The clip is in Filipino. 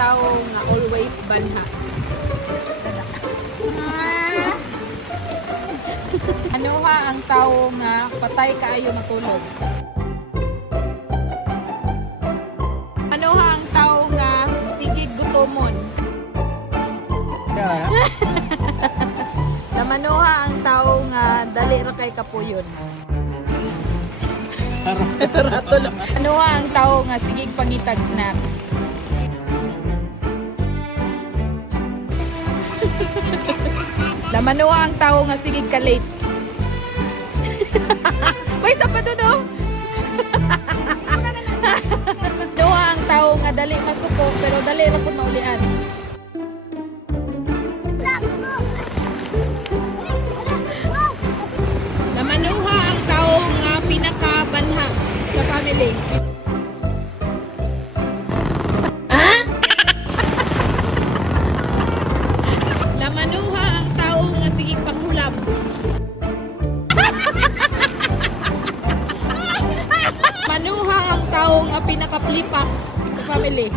tao nga always banha? Ano ha ang tao nga patay kaayo matulog? Ano ha ang tao nga sigig gutomon? Lamanuha ang tao nga dali ra kay kapuyon. Ano ha ang tao nga sigig pangitag snacks? Lamanuha ang tao nga sigig ka late. May isa pa doon, oh. Lamanuha ang tao nga dali masuko pero dali ra pud maulian. Lamanuha ang tao nga pinakabanha sa family. Lamanuha ang tao nga sige panghulam. Manuha ang tao nga pinaka-flipax sa family.